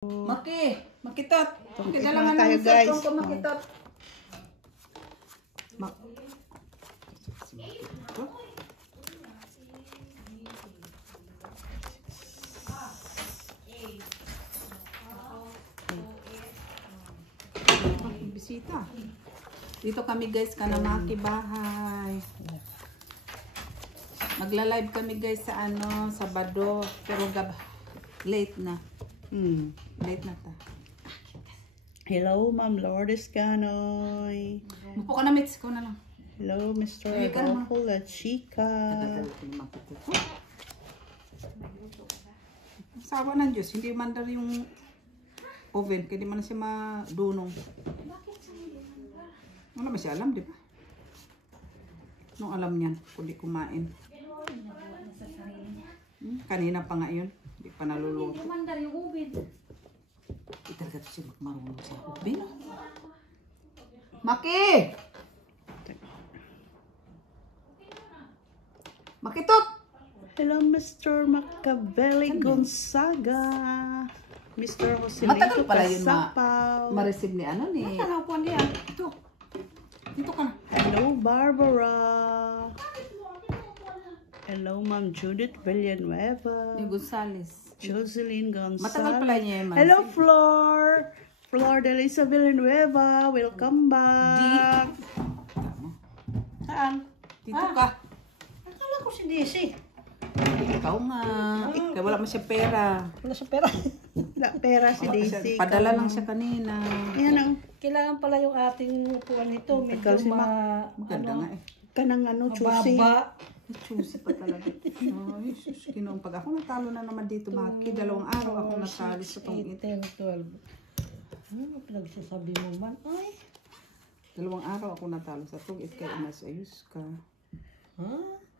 Makitot. Kailangan tayo guys. Makitot. Bisita. Dito kami guys, Kanamaki bahay. Magla-live kami guys sa Sabado, pero late na. Late na ta. Hello, Ma'am Lourdes Canoy. Mupo ka na, Mitz ko na lang. Hello, Mr. Adolfo La Chica. Sawa ng Diyos, hindi man daw yung oven, kaya di man na siya madunong. Wala ba siya alam, di ba? Nung alam niyan, kundi kumain. Kanina pa nga yun, hindi pa naluluto. Kumandar yung oven. Italaga siya marunong sa oven. Maki! Makitot! Hello, Mr. Macabelli Gonzaga. Mr. Joselito Matagal pala yun Kasapaw. ma-receive ni ni... Ano po niya? Ito. Dito ka na. Hello, Barbara. Hello, Ma'am Judith Villanueva. Yung Gonzales. Jocelyn Gonzalez. Matagal pala niya yung Hello, Flor. Flor de Lisa Villanueva. Welcome back. Saan? Dito ka. Akala ko si Daisy. Ikaw nga. Kaya wala mo siya pera. Wala sa pera. Wala pera si Daisy. Padala lang siya kanina. Ayan ang Kailangan pala yung ating upuan nito. Medyo si Maganda nga eh. kanang chusi. mababa. Choosy pa talaga. Ay, sus, Ginoong pag ako natalo na naman dito, Maki. 2 araw ako natalo sa tong 8, 10, 12. Ano pinagsasabi mo man? Ay. 2 araw ako natalo sa tong it kaya ayos ka. Ha?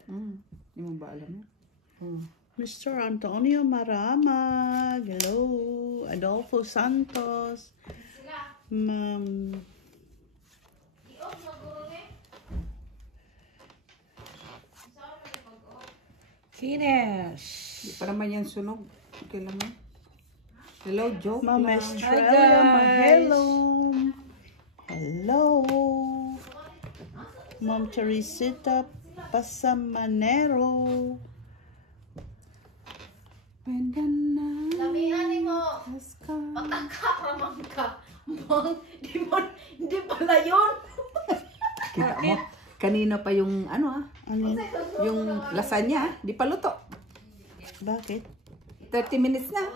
Hindi mo ba alam yun? Mr. Antonio Maramag. Hello. Adolfo Santos. Ma'am. Finish. Di pa naman yan sunog. Okay lang yan. Hello, joke Ma'am lang. Estrella. guys. Hello. Hello. Ma'am Teresita Pasamanero. Pendan na. Lamihan mo. Aska. Pagkakaramang ka. Hindi pala yun. Kita mo. Kanina pa yung yung lasagna, di pa luto. Bakit? 30 minutes na.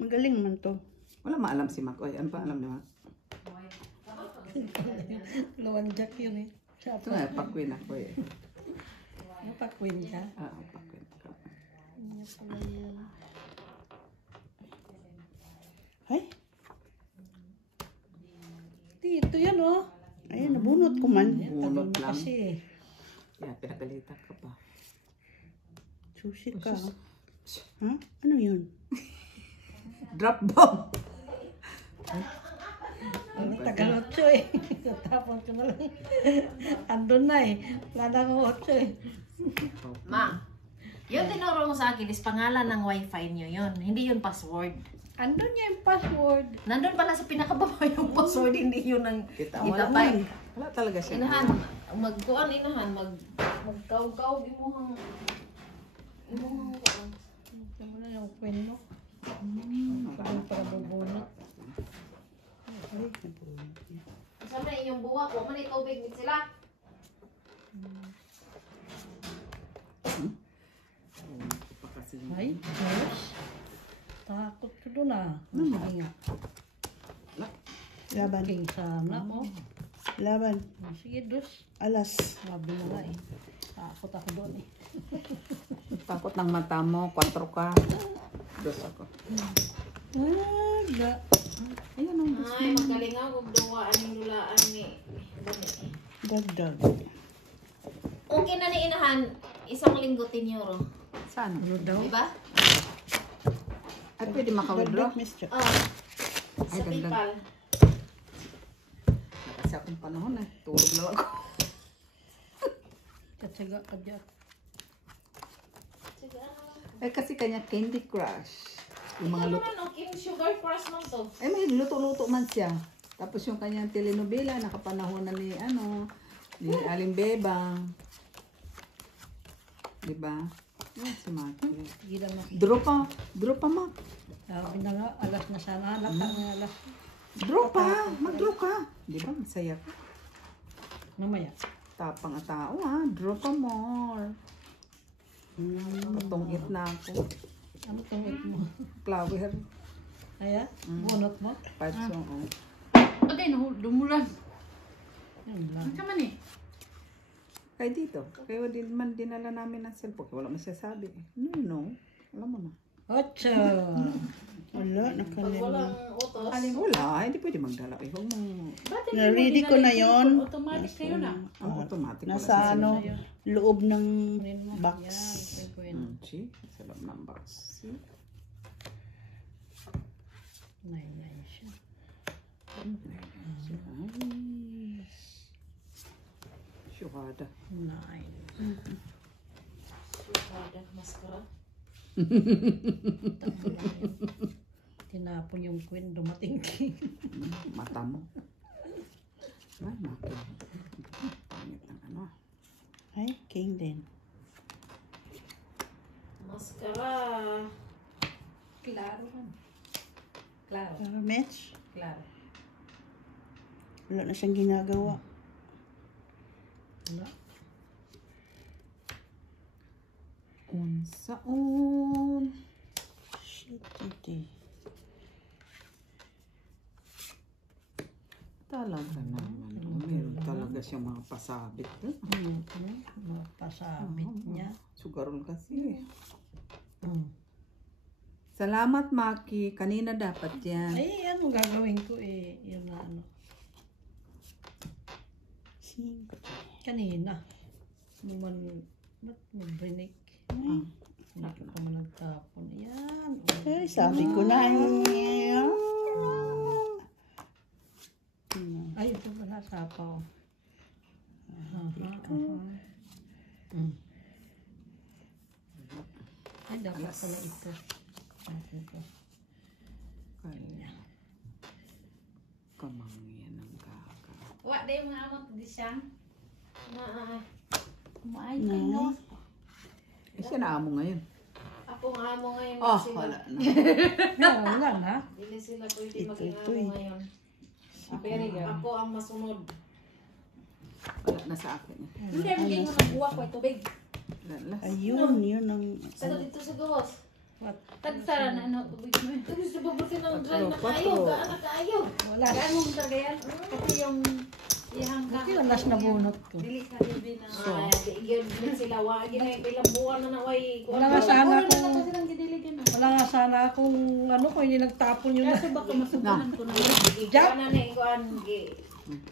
Magaling man to. Wala maalam si Mac. Oy, ano pa alam ni Mac? Lawan Jack yun eh. Siya Ito nga, pakwin ako eh. pakwin ka. Pakwin ako. Ay, Dito yan oh. ay nabunot ko man. Bunot Tagal lang. kasi. Yeah, pinagalitan ka pa. Sushi ka. Ha? Ano yun? Drop bomb! Ano tagal 8 eh. Tapon ko na lang. Andun na eh. Wala na akong 8 eh. Ma, yung tinuro mo sa akin is pangalan ng wifi nyo yun. Hindi yun password. Andun niya yung password. Nandun pala sa pinakababa yung password, hindi yun ang Kita mo wala itatay. man. Wala talaga siya. Inahan, magkaw-kaw, imuhang Ito mo na yung queen mo. Parang para bubunot. Sabi na inyong buwak, huwag man itubig mit sila. Ay, gosh. Takot ko doon ah. Sige nga. Laban. King sana mo. Laban. Sige, dos. Alas. Sabi mo nga eh. Takot ako doon eh. Takot ng mata mo, 4 ka. 2 ako. Wala. Ayan o. Ay, magaling ako, duwaan yung dulaan ni. Dagdag. Okay na ni inahan, 1 linggo 10 euro. Saan? Ano daw? Diba? Ay, pwede maka-withdraw. Dagdag, Mr. Oh, Ay, sa ganda. PayPal. Kasi akong panahon eh. Tulog lang ako. Katsaga ka dyan. Eh kasi kanya Candy Crush. Yung mga luto. Ano, Kim Sugar Crush man to. Eh, may luto-luto man siya. Tapos yung kanyang telenovela, nakapanahon na ni, ni Aling Bebang. Diba? Yan si Maki. Gila mo. Draw pa, Mak. Sabi na nga, alas na sana. Halata na alas. Draw pa, mag-draw ka. Diba, masaya ka. Mamaya. Tapang at tao, ha. Draw pa more. Patungit na ako. Ano tungit mo? Flower. Kaya? Bunot mo? Patso, oh. Okay, dumulan. Yun lang. Ano ka man eh? Kaya dito, kaya din man dinala namin ng cellphone. Kaya wala masasabi. No. Alam mo na. Ocho. Wala, Pag nakalimutan. walang utos. Wala, hindi pwede magdala. Eh, huwag mong Na-ready ko na yon. Automatic kayo na. ang automatic. wala Nasa sa ano, loob ng Kunin mo. box. Yan. Pwede. See? Sa loob ng box. See? Nine siya. Nice. Syuhada. 9. Sugar, maskara. Tinapon yung queen, dumating king. Mata mo. Ay, naku. Pangit ng ano. Ay, king din. Maskara. Klaro man. Klaro. Para match. Klaro. Wala na siyang ginagawa. Wala. Unsaon. Shit, titi. Talaga naman. Meron talaga siyang mga pasabit. Pasabit niya. Sugarol kasi. Mm. Salamat, Maki. Kanina dapat yan. Ay, anong gagawin ko eh? Yun na ano. Cinco. Kanina. Ba't mag-brinik? Ah. Hindi ka pa man nagtapon. Yan. Ay, sabi ko na. Ay, ito pala sapaw. Ay, dapat pala ito. Ito. Kaya. Kamangyan ng kaka. Wa day mga amot di siya. Na Kumain ka, no? Eh, siya na amo ngayon. ako nga amo ngayon Oh, sila. wala na. Wala na. Dili sila pwede Ito, maging ito amo eh. ngayon. Ako ang masunod. Wala na sa akin. Hindi mo kayo nagbuwa ko tubig. Wala. Ayun, yun ang... Sagot dito sa gawas. What? Tagsara na ano tubig mo. Tubig sa babuti ng dry na Patro, kayo. patro. Gaano kayo? Wala. Gaano mo talaga yan? Kasi yung ihang ka. Ito yung last na bunot ko. Dili ka din na. Ay, igyon din sila. Wagi na yung ilang buwan na naway. Wala nga sana Wala kung... na kasi nang gidiligan na. Wala nga sana kung ano kung hindi nagtapon yun. Kaso baka masubuhan ko na. Gigana na yung kuhan.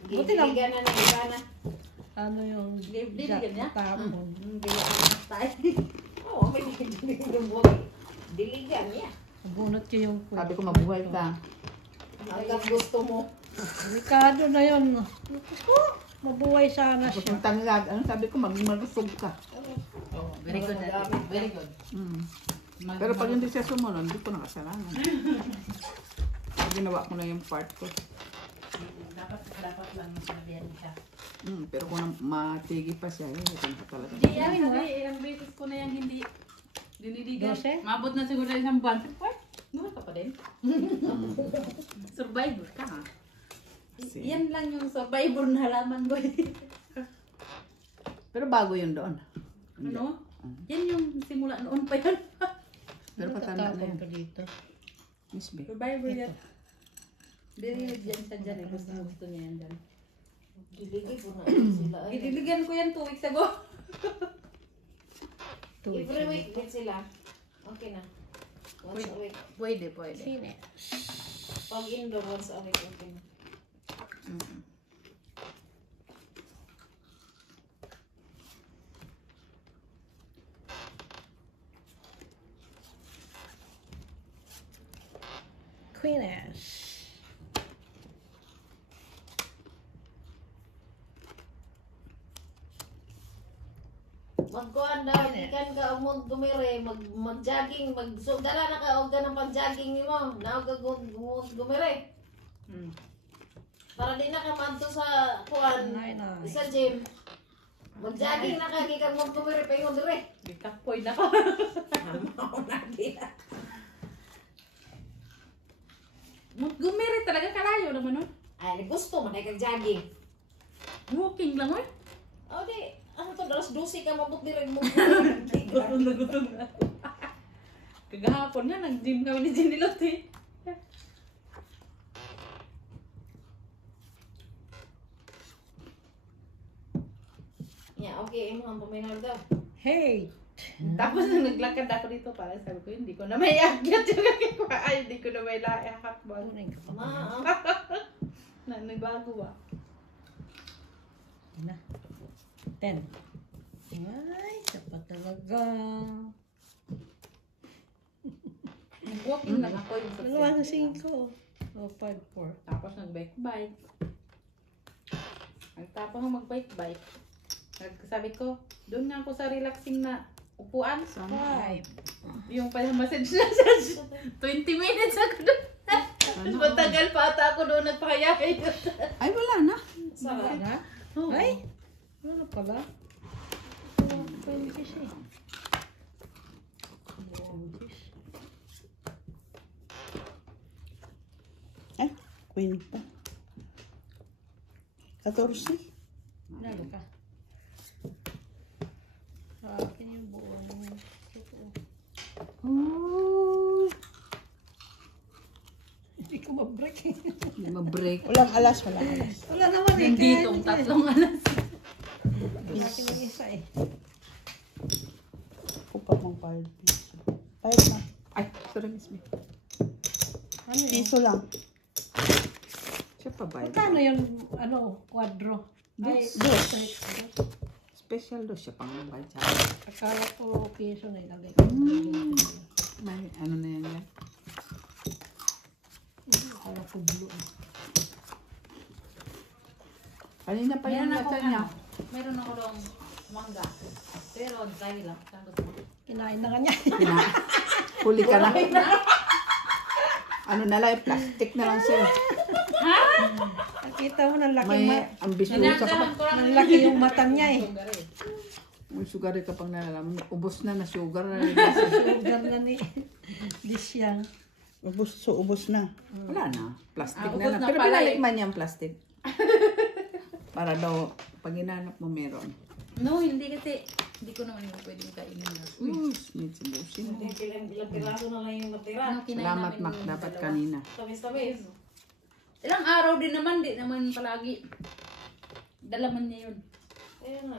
Buti lang. Gigana na yung gana. Ano yung Diligan niya? tapon. Hindi ako tayo. Oo, may diligan yung buhay. Diligan niya. Bunot ko yung queen. Sabi ko mabuhay ka. Hanggang gusto mo. Delikado na yun. Mabuhay sana Tapos siya. yung tanglag, ano sabi ko, magmarusog ka. Very good. Very good. Mm. Pero pag hindi siya sumunod, hindi ko nakasalanan. Ginawa ko na yung part ko. Dapat lang masabihan ka. Pero kung matigi pa siya, hindi ko na talaga. Hindi yan, sabi, ilang beses ko na yung hindi diniligan. 12? Mabot na siguro isang buwan. What? Mura ka pa din? Survivor ka, ha? Kasi- Yan lang yung survivor na halaman ko. Pero bago yun doon. Ano? Yan yung simula noon pa yan. Pero patanda na Tatapon yan. ka dito. Miss B. Survivor yan. Dili dyan sa dyan. Gusto niya yan dyan. Diligay ko na sila. Idiligan ko yan 2 weeks ago. 2 weeks. Every week din sila. Okay na. Once a week. Pwede. Sine. Pag indoor, once a week. Okay na. Queenish. Magkuhan daw, di ka gikan ka og Montgomery, mag-jogging, so dala na ka og ganang pang-jogging nimo, naog ka Montgomery. Para di na ka madto sa kuan, sa gym. Mag-jogging na ka gikan Montgomery paingon dire. Gikapoy na ko. Mao na diya. Montgomery talaga kalayo naman no? Ay, gusto man ay kag-jogging. Walking lang oy. O di, ano to, dalas 12 ka mabot dire mo. Gutom na gutom na. Kagahapon nga, nag-gym kami ni Jenny Lotte. Yeah, okay, imong paminaw daw. Hey! Tapos nung naglakad ako dito, parang sabi ko, hindi ko na may agyat yung kakikuha. Ay, hindi ko na may hakbang. Ma, Na, nagbago ba? Na. 10. Ay, dapat talaga. Walking lang ako yung Dalawa sa 5. O, 5, 4. Tapos nag-bike-bike. Tapos mag-bike-bike. Sabi ko, doon nga ako sa relaxing na upuan. 5. Yung pala-massage na siya. 20 minutes ako doon. Matagal pa ata ako doon nagpakayahin. Ay, wala na. sarap. Na? Oo. Ay! Ano pala? Pwede siya eh. Ay, queen pa. 14. Nalo ka. Sa akin yung buong ito. Oh. Hindi ko ma-break eh. Hindi ma-break. Walang alas, walang alas. Wala naman eh. Hindi itong tatlong alas. Sa akin yung isa eh. Kupa mong 5 piso. 5 na. Ay, sorry, Miss Me. Ano yun? Piso lang. Siya pa ba? Magkano yung ano, quadro? Ay, Dos. Special do siya pang budget. akala ko piso na ilagay ko. May ano na yan yan. Akala ko blue. Kanina pa yung lasa niya. Meron ako dong mangga. Pero dahil lang. Kinain na kanya. Huli ka na. Ano na lang, plastic na lang siya. Nakita mo, nalaki, May ambisyosa ka pa. nalaki yung mata niya eh. May sugar ka pang nalalaman. Ubos na sugar. Sugar na ni Disyang. Ubus na. Wala na. Plastic Ah, na ubos lang. na Pero pala pinalikman niya ang plastic. Para daw, pag hinanap mo meron. No, hindi kasi hindi ko naman yung pwedeng kainin na. Uy, smith si Lucy. Ilang piraso na lang yung natira. Ano, kinain Salamat, namin Mac. yung Dapat dalawa. kanina. Tamis-tamis. Ilang araw din naman, di naman palagi. Dalaman niya yun. Ayun na.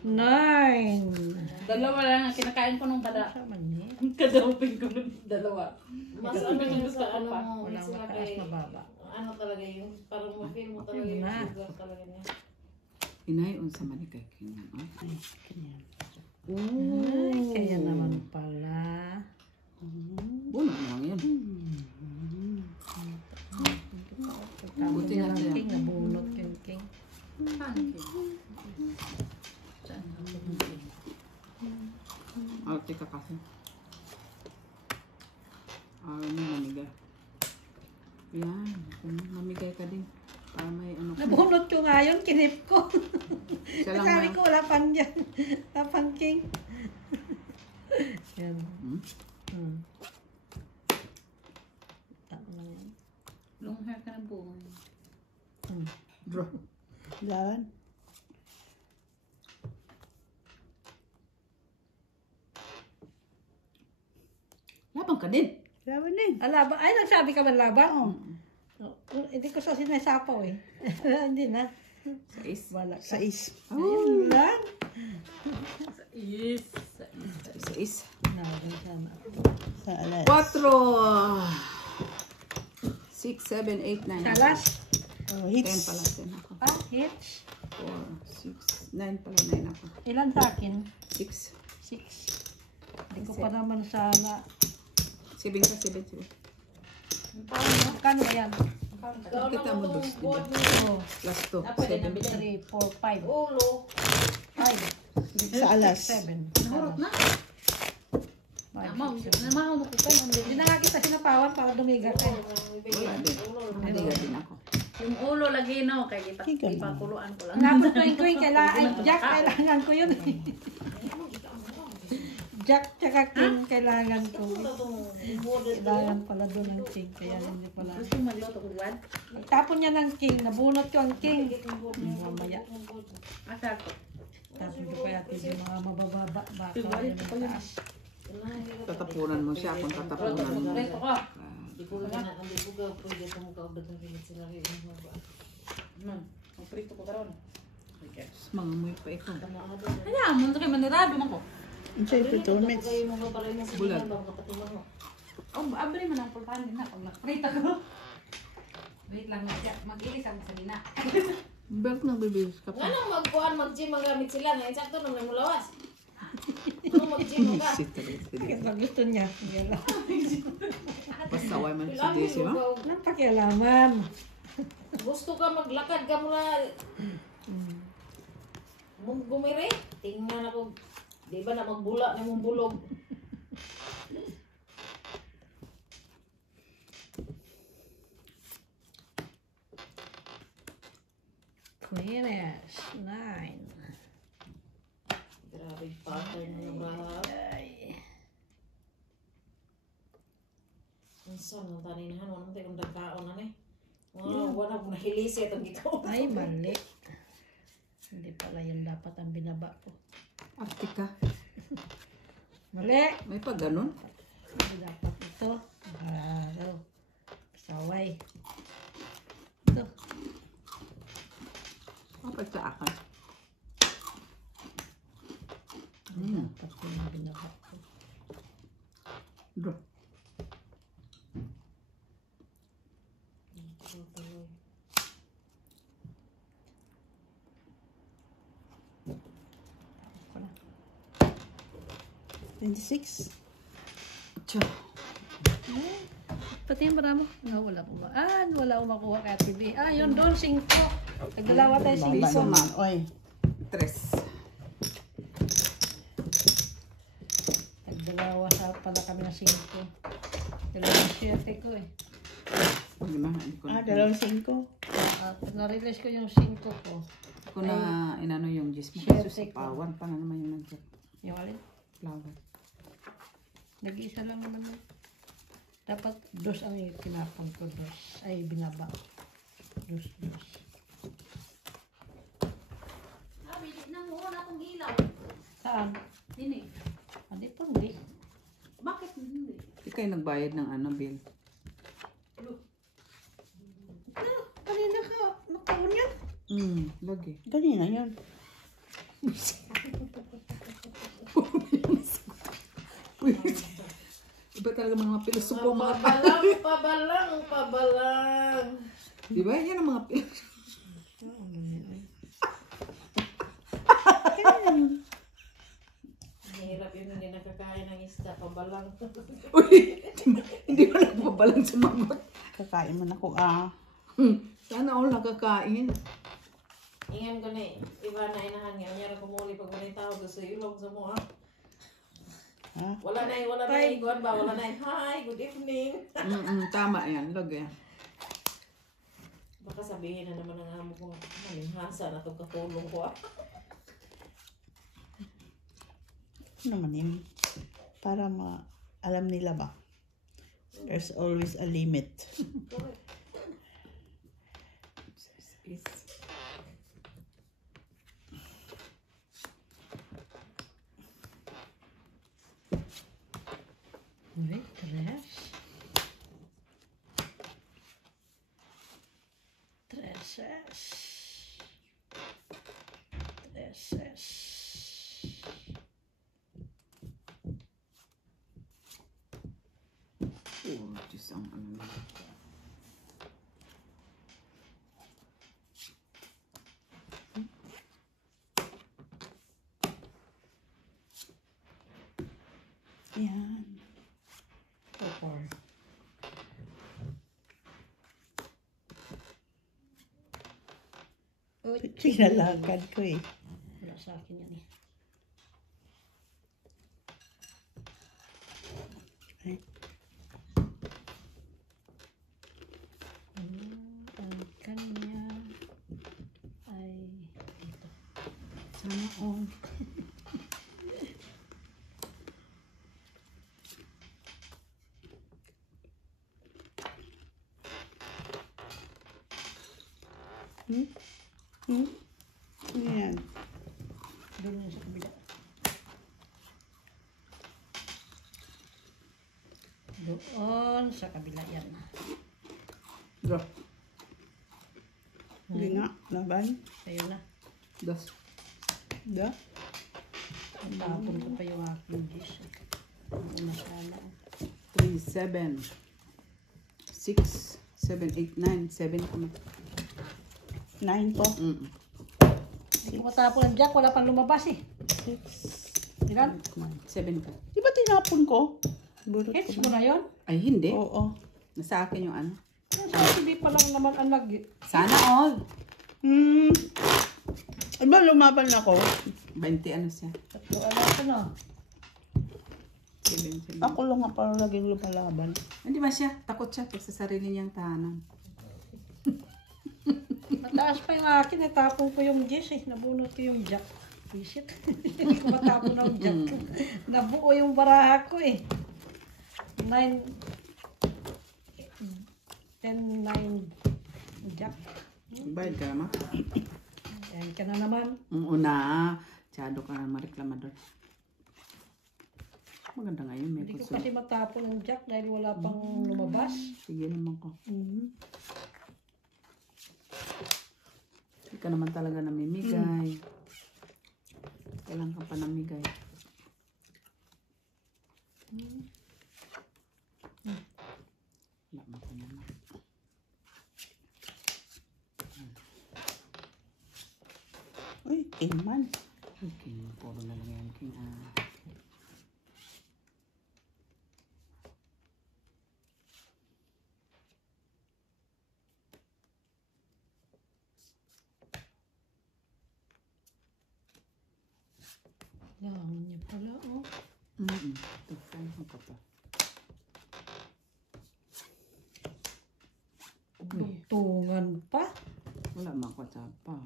9. Dalawa lang ang kinakain ko nung bada. Sa mani. Kadawpin ko nung dalawa. Mas ano yung sa ano mo. Walang sila mataas, kay- mababa. Ano talaga yung, parang ma-feel mo talaga yung Na. sugar talaga niya. Inay, unsa man kay Kenyan. Ay, ganyan. Ay, kaya naman pala. Buno lang yan. Buti nga siya. King, nabunot yung king. Pancake. Saan ako? Arte ka kasi. Ano, mamigay. Yan. Mamigay ka din. Para may ano ka. Nabunot ko nga yun, kinip ko. Siya lang Sabi na. ko, wala pan dyan. Wala pang king. Yan. Hmm? Tama na yan. Long hair ka na buong. Bro. Lawan. Labang ka din. Lawan din. Laban. Ay, nagsabi ka ba laban? Hindi ko sa sinasapaw eh. Hindi na. Sais. Wala ka. 6. Ayun lang. Yes. Sais. Nawagan sana. Sa alas. 4 6, 7, 8, 9. Salas. Oh, 10 hits. pala. 10 ako. Ah, hitch. 4, 6, 9 pala. 9 ako. Ilan sa akin? 6. 6. Hindi ko pa naman sana. 7 ka, 7, 7. Kano ba yan? Kita mo dos, diba? Oh, Plus 2. Ah, pwede na 7. 3, 4, 5. Ulo. 5. Sa alas. 7. Nahurot na. Namaw mo ko ka. Hindi na nga kita sinapawan para dumiga ka. Wala din. Naliga din ako. Yung ulo lagi no. Kaya Higa mo. ipakuluan ko lang. Ngapot ko yung Jack, kailangan ko yun. Jack tsaka King, kailangan ko. Kailangan pala doon ng King, kaya hindi pala. Gusto mo magluto ko buwan? Tapon niya ng King, nabunot ko ang King. Mamaya. Asar ko. Tapon ko kaya yung mga mabababa, baka yun ang taas. Tatapunan mo siya kung tatapunan mo. Reto ko. Hindi ko pwede tumukawag ng pilit sila rin. Ang prito ko karon. Mga moy pa ikaw. Kaya mo kayo manirado man ko. Enjoy for 2 minutes. Bulag. Oh, abri man ang pulpahan din na pag naprito ko. Wait lang mag-ilis ako sa dina. Bert nang bibilis ka pa. Anong magkuhan, mag-gym ang gamit sila? Ngayon sakto nang may mulawas. Anong mag-gym ka? Shit talaga. Kaya gusto niya, yan lang. Pasaway man si Daisy, ha? Anong pakialaman? Gusto ka maglakad ka muna. Mong gumire, tingnan ako. Di ba na magbula na mong bulog? Finish. 9. Grabe patay mo ng lahat. Ang son, ang taninahan, walang tayo kung nagkaon na eh. Wala kong nahilisi itong gito. Ay, mali. Hindi pala yan dapat ang binaba ko. Artika. Mali. May pa ganun? Hindi dapat ito. Saway. Ito. Dapat sa akin. Dapat ko yung binaba ko. Bro. Ako na. 26. Tiyo. Pati yung maramo. No, wala akong makuha kaya TV. Yun doon, 5. Nagdalawa tayo 5. Piso man. Oy. 3. Nagdalawa sa pala kami ng 5. Dalawang 7 ko eh. Hindi mahan ko. 2.5. Na-release ko yung 5 ko. Kung na inano yung gis mo. Share Kasi take sa pawan pa na naman yung nag-jet. Yung alin? Flower. Nag-iisa lang naman yun. Dapat 2 ang tinapon ko. 2. Ay, binaba. 2. Bilit na mo na akong ilaw. Saan? Dini. Hindi po, hindi. Bakit hindi? Hindi kayo nagbayad ng bill. Kanina ka, nakaon yan. Lagi. Ganina yun. Iba talaga mga pilosopo, mga Pabalang. Di ba? Yan ang mga pilosopo. Mahirap yun, hindi nakakain ng isda, pabalang. Uy! Hindi mo nagpabalang sumagot. Kakain man ako Sana all nakakain. Ingam ko na eh. Iba na inahan nga. Nyara kumuli pag manay tao gusto ilong sa mo ah. Wala na iguan ba? Wala na hi, good evening. Tama yan. Lagi yan. Baka sabihin na naman ng amo ko, malinghasa na itong katulong ko ah. Ano naman yun? Para alam nila ba? There's always a limit. Wait, 3. 3. Diyos ang ano. Yan. 4. Pinalakad ko eh. Wala sa akin yan eh. Sana all. Ayan. Doon yun sa kabila. Doon sa kabila yan. Go. Hindi nga. Laban. Ayun na. Dos. Da. Tapon ko pa yung aking dish. Una sana. 3, 7, 6, 7, 8, 9. 7 kami. 9 po. Hindi ko matapon ang jack. Wala pang lumabas eh. 6, Ilan? 7 po. Di ba tinapon ko? Burot Hits ko mo na yun? Ay, hindi. Oo. Nasa akin yung ano. Hindi pa lang naman ang nag... Sana all. Aba, lumaban ako. 20 ano siya. Tatlo alam na. 7, 7. Ako lang nga parang laging lumalaban. Hindi ba siya? Takot siya pag sa sarili niyang tahanan. Mataas pa yung akin. Natapon ko yung dish eh. Nabunot ko yung jack. Visit. Hindi ko matapon ang jack. Nabuo yung baraha ko eh. 9 10, 9 jack. Bayad ka naman. Yan ka na naman. Una, tiyado ka na mareklamador. Maganda nga yun. May Hindi ko kuso. kasi matapon ang jack dahil wala pang lumabas. Sige naman ko. Hindi ka naman talaga namimigay. Kailan ka pa namigay. Wala mo ko naman. Uy, Iman. Okay, puro na lang yan. King, Langan niya pala oh. Ito, saan ko pa? Buntungan pa. Wala mga kwatsapa.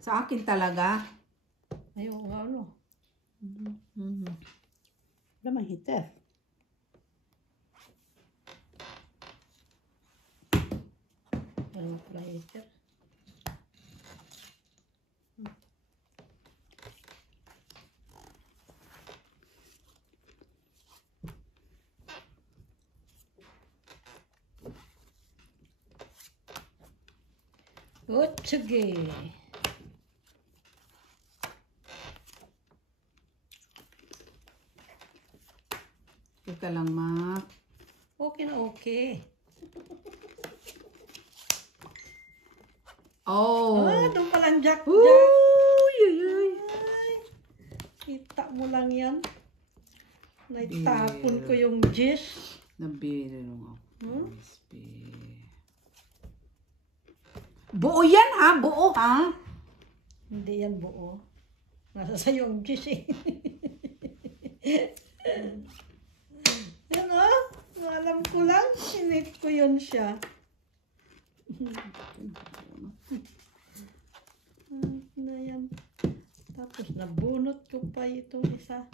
Sa akin talaga. Ayaw nga ano. Wala mang heater. Ano pala heater? Sige. Ika lang, Mac. Okay na okay. Oh! Doon palang jack. Uy! Uy! Ay, kita mo lang yan. Naitapon ko yung dish. Nabili lang ako. Buo yan ha! Buo ha! Hindi yan buo. Nasa sayo ang dish eh. Yan o. Alam ko lang. Sinit ko yun siya. Na yan. Tapos nabunot ko pa itong isa.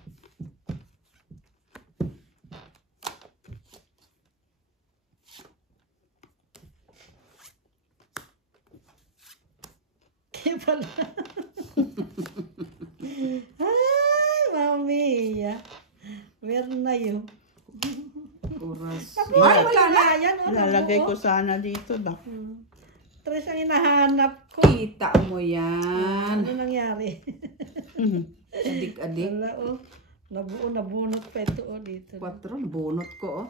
Kaya pala. Ay, mami. Meron na yun. Oras. Ay, wala na. Yan, o, Lalagay nabuo. ko sana dito ba? Tres ang hinahanap ko. Kita mo yan. Ano nangyari? Adik-adik. Wala o. Nabunot pa ito o dito. 4. Bunot ko oh.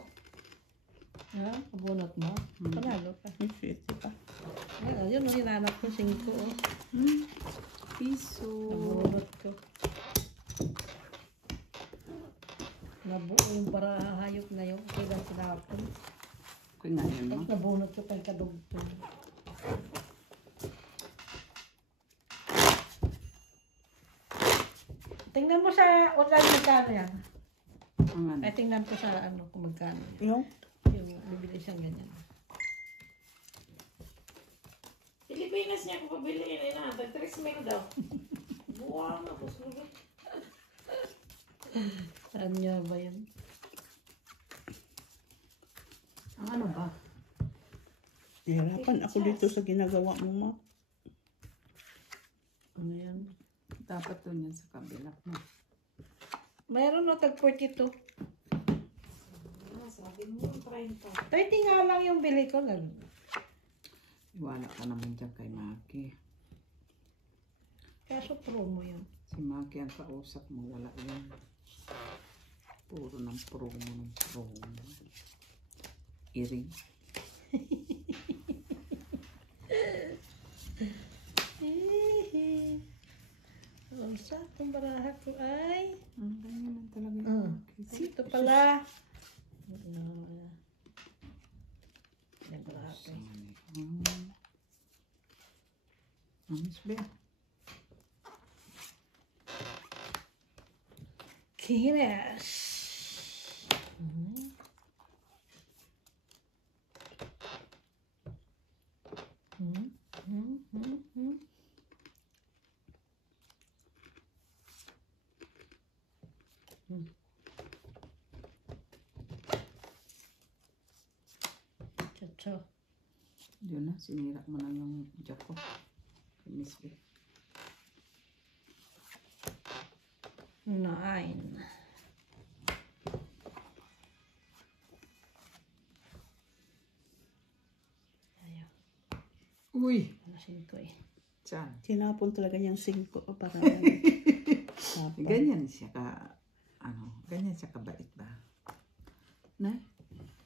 Ha? Nabunot mo? Panalo ka. May 50 pa. Ayan, yun ang hinanap ko. 5 o. Piso. Nabunot ko. Nabuo yung para hayop na yun. Kailan sinapon. Kaya nga yan mo. Tapos nabunot ko pa yung kadugtong. Tingnan mo sa online magkano yan. Ang ano. Ay, tingnan ko sa ano kung magkano. Yung? Yung bibili siyang ganyan. Pilipinas niya kung pabiliin na. Tag 3 mil daw. Buwang na po sulit. Anya ba yan? Ang ano ba? Nahirapan ako dito sa ginagawa mo, ma. Ano yan? Dapat doon yan sa kabila. Mayroon no tag 42. Sabi mo, 30. 30 nga lang yung bili ko. Wala ka naman dyan kay Maki. Kaso promo yun. Si Maki ang kausap mo, wala yan. Puro ng promo. Iring. Ang sa itong baraha ko ay... Ang ganyan lang talaga yung Maki. Ito pala. Yung baraha ko eh. Miss Bea. Kines. Chacho. Yun na, sinira mo na yung jack ko. Kay Miss Bea. 9. Ayaw. Uy! Alasin ko eh. Saan? Tinapon talaga niyang 5 para tapon. Ganyan siya ganyan siya kabait ba? Na?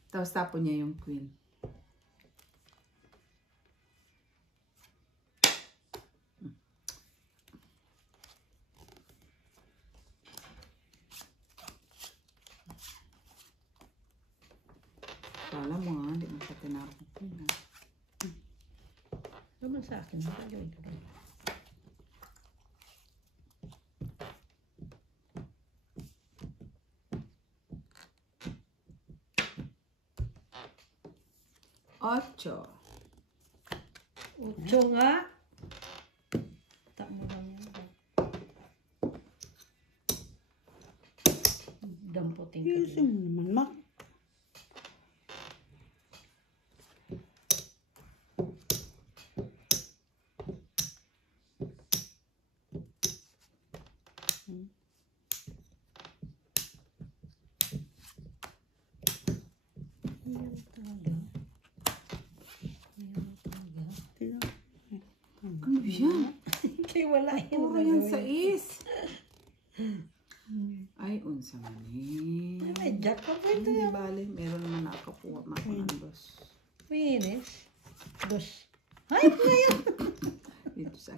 Tapos tapon niya yung queen. Kala mo nga, hindi mo siya tinapon. Naman sa akin. Gagawin ko rin. Ocho. 8 nga. Tak mo lang yan. Damputin ka Yes, din. naman, ma. Ayan talaga. Ayan talaga. Ano yan? Kaya wala yun. Puro yan sa is. Ay, unsa man eh. Ay, jack pa po ito Hindi yan. bale, meron naman nakakuha ng dos. Finish. Dos. Ay, ngayon. Dito sa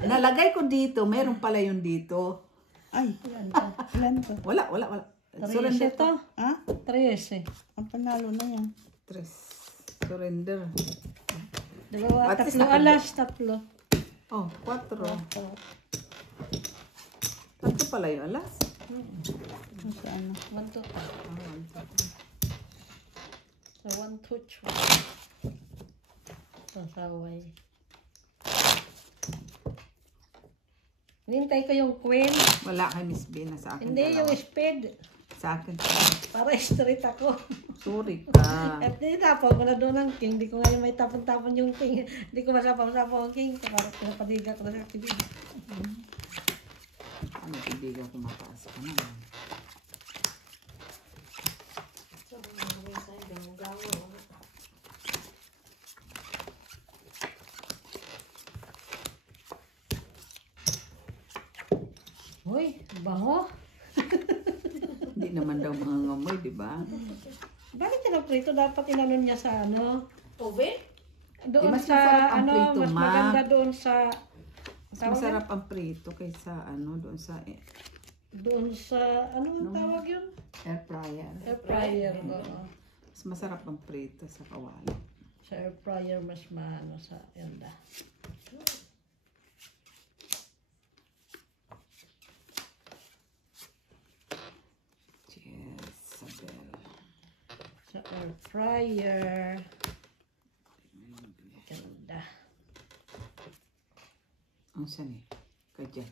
nalagay ko dito, meron pala yung dito. Ay, Ilan to? ilan to? Wala. Surrender 13 to. Ha? 13. Ang panalo na yan. Tres. Surrender. Dalawa, At least tatlo, naka- alas, tatlo. Oh, 4. Oh, Tatlo pala yung alas. Ang sa ano? 1, 2, 3. So, 1, 2, 3. Sasaway. Hinintay ko yung queen. Wala kay Miss B na sa akin. Hindi, yung dalawa. spade. Sa akin. Para straight ako. Sorry ka. At tinapon ko na doon ng king. Hindi ko ngayon may tapon-tapon yung king. Hindi ko masapang-sapang ang king. Para pinapadiga ko na sa activity. Ano, tibigan ko mataas ka naman. Uy, bango. Hindi naman daw mga ngamoy, di ba? Bakit prito dapat inanon niya sa ano? Ube? Doon mas sa masarap ang ano, prito, mas ma. maganda doon sa Mas tawag masarap ang prito kaysa ano, doon sa doon sa ano ang tawag yun? air fryer. Air fryer. Oo. Mas masarap ang prito sa kawali. Sa air fryer mas maano sa yun da. Cheers, Sabel. Sa air fryer. Ganda. unsa ni? Kadya.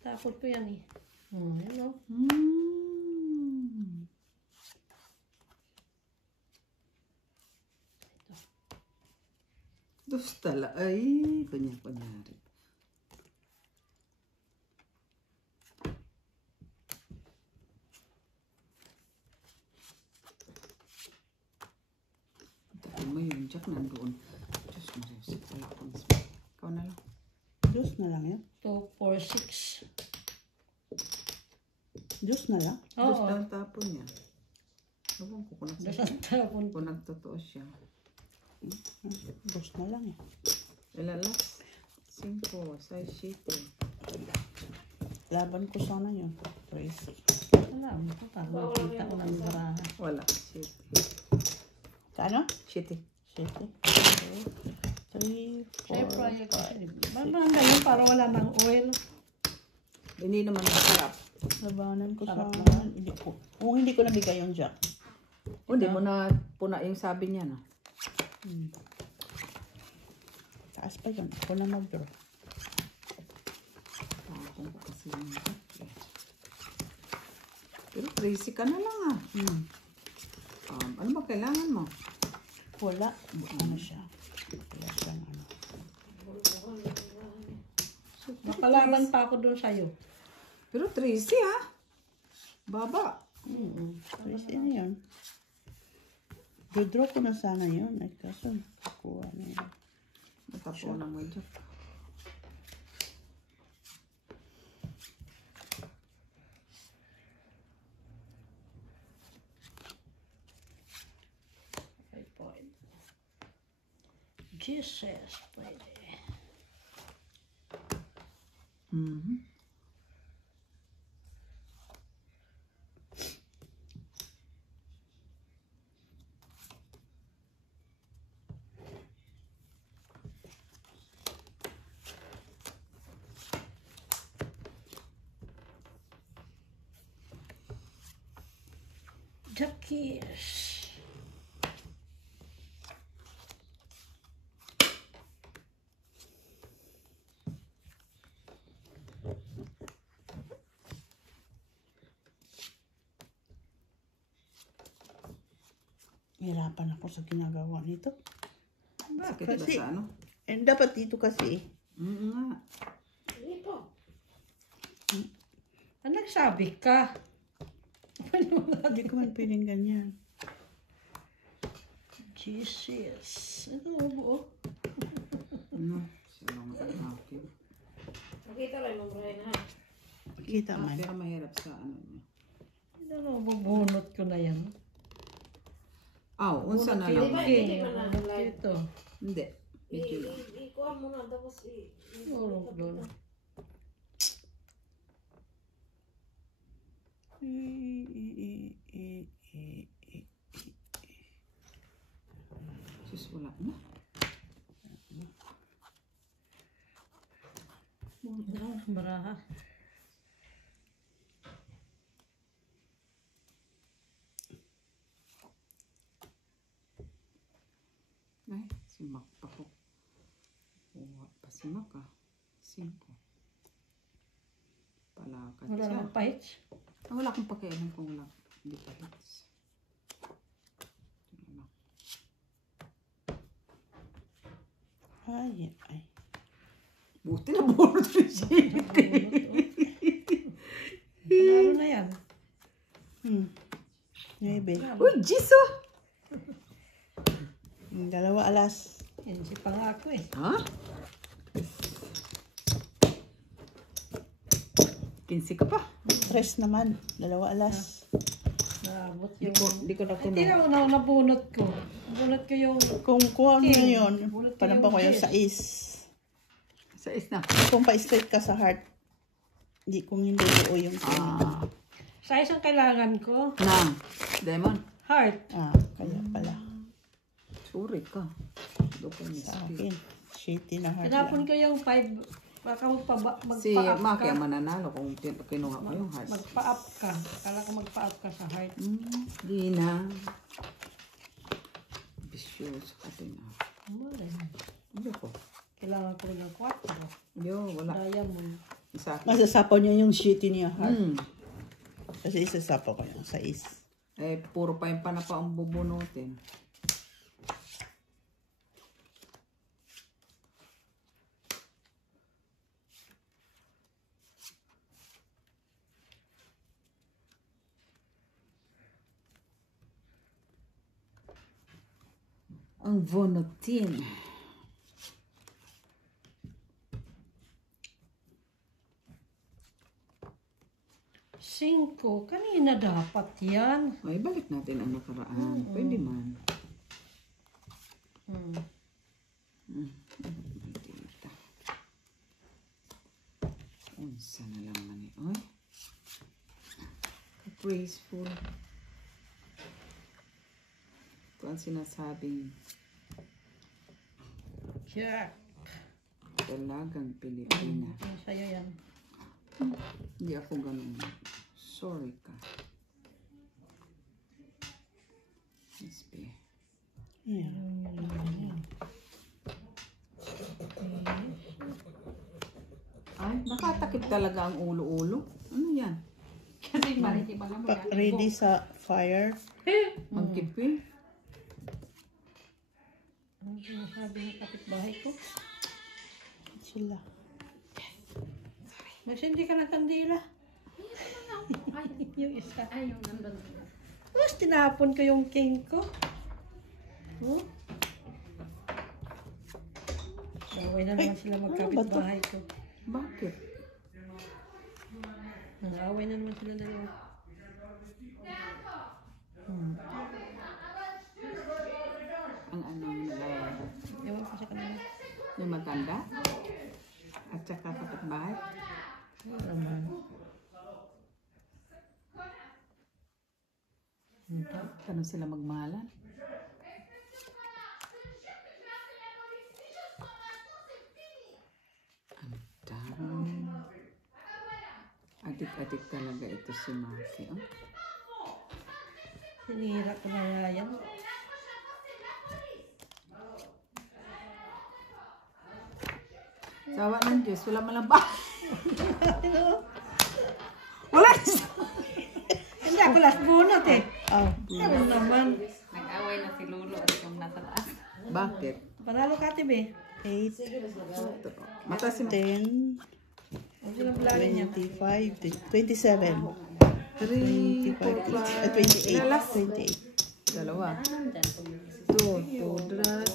Tapos ko yan eh. Yan o. Dos tala. Ay, kunyari. Tagal mo yung jack nandoon. Diyos mo, wala akong smell. Ikaw na lang. Juice na lang yun. 2, 4, 6. Juice na lang. Diyos Oo. daw ang tapon niya. Ewan ko kung Tapon. nagtotoo siya. Juice na lang eh. Ilalas. 5, 6, 7. Laban ko sana yun. Crazy. Alam ko, parang nakita ko ng baraha. Wala. 7. Kano? 7. 7. 3, 4, Siyempre, parang ganyan, parang wala ng oil. Hindi naman masarap. labanan ko Sarap sa... Hindi ko. Kung hindi ko nabigay yung jack. O, hindi mo na puna yung sabi niya, no? Taas pa yun. Ako na mag-draw. Kung ko kasi yung pero crazy ka na lang, ah. Ano ba kailangan mo? Wala. Ano siya? Wala siyang ano. Nakalaban pa ako doon sa'yo. Pero Tracy, ha? Baba. Crazy na yun. Draw ko na sana yun. Ay, kaso nakuha na yun. Natapo na mo dyan. Jesus, pwede. Jackies. Hirapan ako sa ginagawa nito. Bakit ba Kasi- sa ano? Dapat dito kasi. Nga. Dito. Ano nagsabi ka? Hindi ko man pwedeng ganyan. Jesus. Ano buo? Ano? Siya lang ang akin. Makita lang yung Brian, ha? Kita man. Pero mahirap sa ano niya. Ano, bubunot ko na yan. Unsa na lang. King. Hindi ba na Bubunot live? ito. Hindi. Medyo lang. Ikuha mo na, tapos Urok doon. Sus, wala na. Baraha. Ay, simak pa ko. Kuha pa simak, ah. 5. Palakat Wala siya. namang pahits. Wala akong pakialam kung wala. Hindi pa hits. Ay, ay. Buti na board siya. Panalo na yan. 9. Uy, Jiso! Dalawa alas. Yan si pangako eh. Ha? 15 ka pa. 3 naman. Dalawa alas. Naabot Di yung... ko na Ay, tingnan mo na nabunot ko. Nabunot ko yung... Kung kuha mo King. yun, Bulot parang yung pa ko yung dish. 6. Sa na. Kung pa-straight ka sa heart, kung hindi buo yung Size ang kailangan ko. Na. Diamond. Heart. kaya pala. Sorry ka. Doon ko Sa akin, shitty na heart Tinapon lang. ko yung 5. Baka Si magpa-up Maki ka. ang mananalo kung kinuha ko yung heart. Magpa-up ka. Kala ko magpa-up ka sa heart. Di na. Bisyoso ka din, ah. Ano ko? Kailangan ko rin ng 4. Yo, wala. Diamond. Isa akin. Masasapaw niya yung shitty niya. Hmm. Kasi isasapaw ko yung 6. Eh, puro pa yung panapa ang bubunutin. Ang vonotin. Cinco. Kanina dapat yan. Ay, balik natin ang nakaraan. Pwede man. Maldita. Unsa na lang man eh. Oy. Graceful. Ito ang sinasabing Jack. dalagang Pilipina. Sa'yo yan. Hindi ako ganun. Sorry ka. SB. Yeah. Ay, nakatakip talaga ang ulo-ulo. Ano yan? Kasi maritiba lang Ready sa fire. Magkipi. Ano sinasabi ng kapitbahay ko? Sila. Magsindi ka ng kandila. Yung isa. Ay, yung nandun. Tapos tinapon ko yung king ko. Oh. Away na naman sila magkapitbahay ko. Bakit? Away na naman sila dalawa. Ang anong Ewan ko sa kanila. yung maganda? At saka kapitbahay? Ano naman. Paano sila magmahalan? Ang dami. Adik-adik talaga ito si Maki. Oh. Sinira ko na nga yan. Sawa ng Diyos, wala malaba. Wala! Hindi ako last bunot eh. Oh. Ano naman. Nag-away na si Lolo at yung nasa taas. Bakit? Panalo ka, Tibe. 8, Mata si 10, Ang sinablagin niya. 25, 27, 3, 25, 28. Dalawa. 2 plus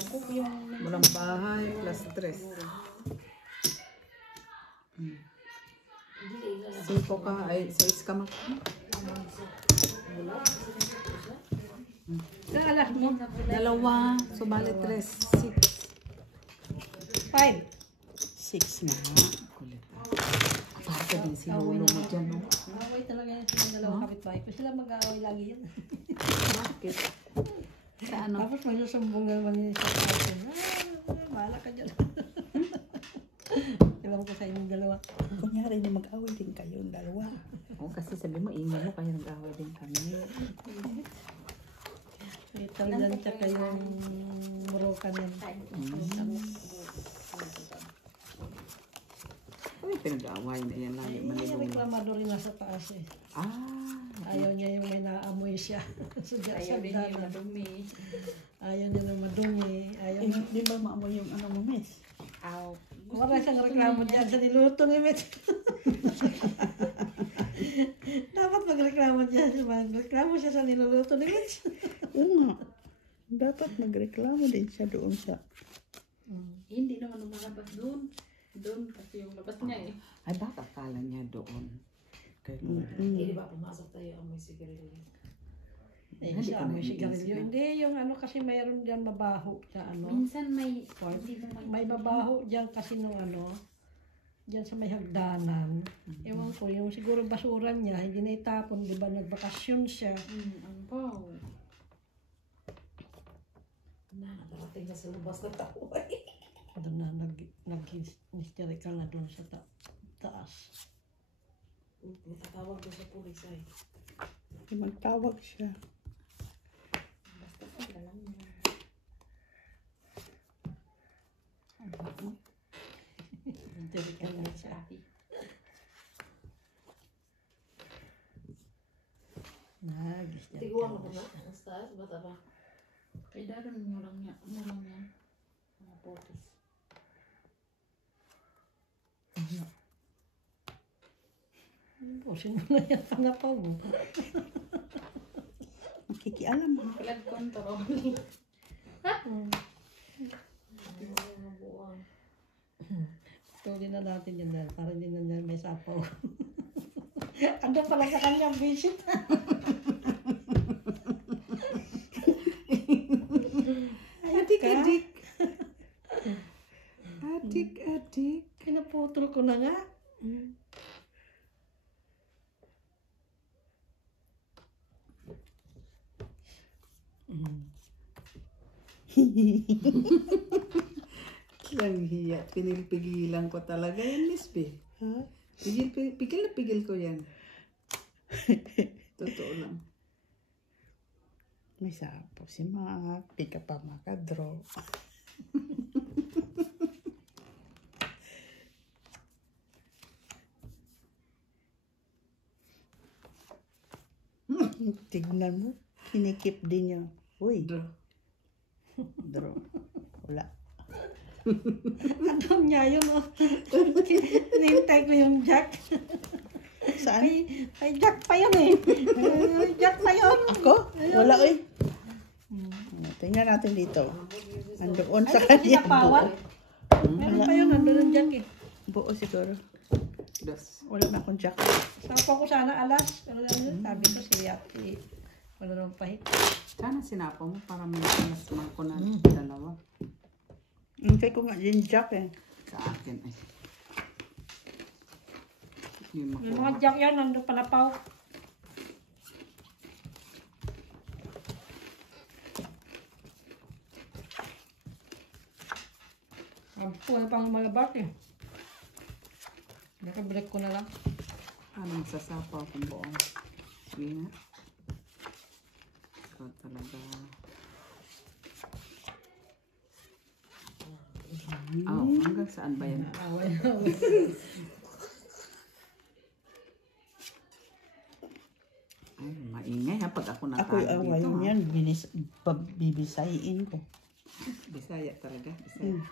walang bahay plus 3. 5 ka, ay 6 ka mak. Sa alas mo. Dalawa, so bali 3, 6. 5. 6 na. Kulit. Baka din si Lolo mo dyan, no? Away talaga yan sa dalawang kapitbahay ko. Sila mag-aaway lagi yan. Bakit? Sa ano? Tapos magsusumbong na naman yun sa akin. Bahala ka dyan. Diba ko sa inyong dalawa. Kunyari na mag-away din kayong dalawa. Oo, kasi sabi mo, ingay mo, kaya nag-away din kami. May talilan tsaka yung murokan yan. Ay, pinag-aaway na yan lagi. Yung Manilolo. reklamador rin nasa taas eh. Ayaw Niya yung may naamoy siya. So, din yung madumi. Ayaw niya na madumi. Ayaw Eh, na. di ba maamoy yung ano mo, miss? Aw. Wala siyang reklamo dyan sa niluto ni Mitch. Dapat magreklamo dyan. Magreklamo siya sa niluluto ni Mitch. Oo nga. Dapat magreklamo din siya doon sa... Hindi naman lumalabas doon. Doon kasi yung labas niya eh. Ay, baka akala niya doon. Kay Lolo. Hindi ba pumasok tayo ang may sigarilyo? Eh, siya amoy sigarilyo. Hindi, yung ano kasi mayroon dyan mabaho sa ano. Minsan may... Hindi mo May mabaho dyan kasi nung ano. Dyan sa may hagdanan. Ewan ko, yung siguro basuran niya, hindi na itapon, di ba nagbakasyon siya. ang wow. Nakarating na sa labas na tao eh. Doon na nag-hysterical na doon sa taas. Natatawag doon sa pulis ay. Magtawag siya. Basta sa lang niya. Delikado na siya. Nagis niya. Tiguan mo na. Mas taas, bata ba? Kaya daron mo lang yan. Mga potos. Pusin mo na yung pangapaw mo. Makikialam ha. Blood control. Tuloy na natin yun dahil para hindi na niya may sapaw. Ando pala sa kanyang visit. Adik. Adik. Pinaputol ko na nga. Lang hiya. Pinilpigilan ko talaga yan, Miss B. Ha? Pigil ko yan. Totoo lang. May sapo si Mac. Di ka pa makadraw. Tignan mo. Kinikip din niya. Uy. Draw. Wala. Alam niya yun, oh. Hinihintay ko yung jack. Saan? Ay, jack pa yun eh. Jack pa yun. Ako? Wala eh. Tingnan natin dito. Andoon sa Ay, kanya pinapawan. buo. Meron pa yun, nandun ang jack eh. Buo siguro. Wala na akong jack. Sapa ko sana alas. Pero sabi ko si Ate, wala nang pahit. Sana sinapo mo para may alas ko na dalawa. Hintay ko nga yung jack eh. Sa akin eh. Yung Yung makuha. mga jack yan, nandun palapaw. Ampo na pang malabak eh. Nakabalik ko na lang. Ano magsasapaw kung buong. Sige nga. Ikaw talaga. Oh, hanggang saan ba yan? Ay, maingay ha pag ako Ako'y natalo dito awayin ha. yan. Bibisayin ko. Bisaya talaga. Bisaya.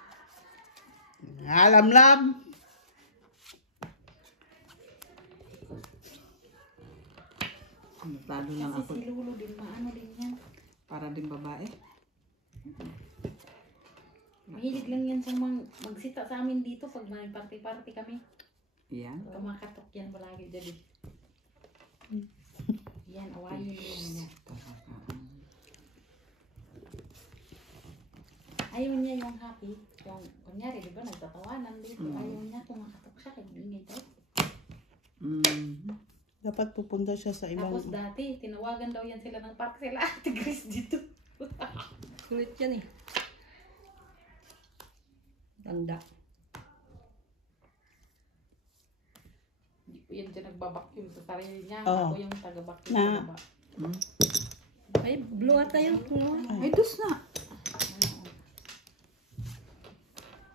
Alam-lam! Natalo lang Kasi ako. si Lulu din, maano din yan. Para din babae. Mahilig lang yan sa magsita sa amin dito pag may party-party kami. Yan. Kumakatok yan palagi dyan. Yan, awayin din niya. Ayaw niya yung happy. Yung, kunyari, di ba, nagtatawanan dito. Ayaw niya, kumakatok siya, kaya daw. Dapat pupunta siya sa ibang... Tapos dati, tinawagan daw yan sila ng park sila. Ate Grace dito. Kulit yan eh. Tanda. Hindi po yan dyan nagbabacuum sa sarili niya. Oo. Ako yung taga-vacuum Na. sa baba. Ay, blue ata yun. Ay, dus na.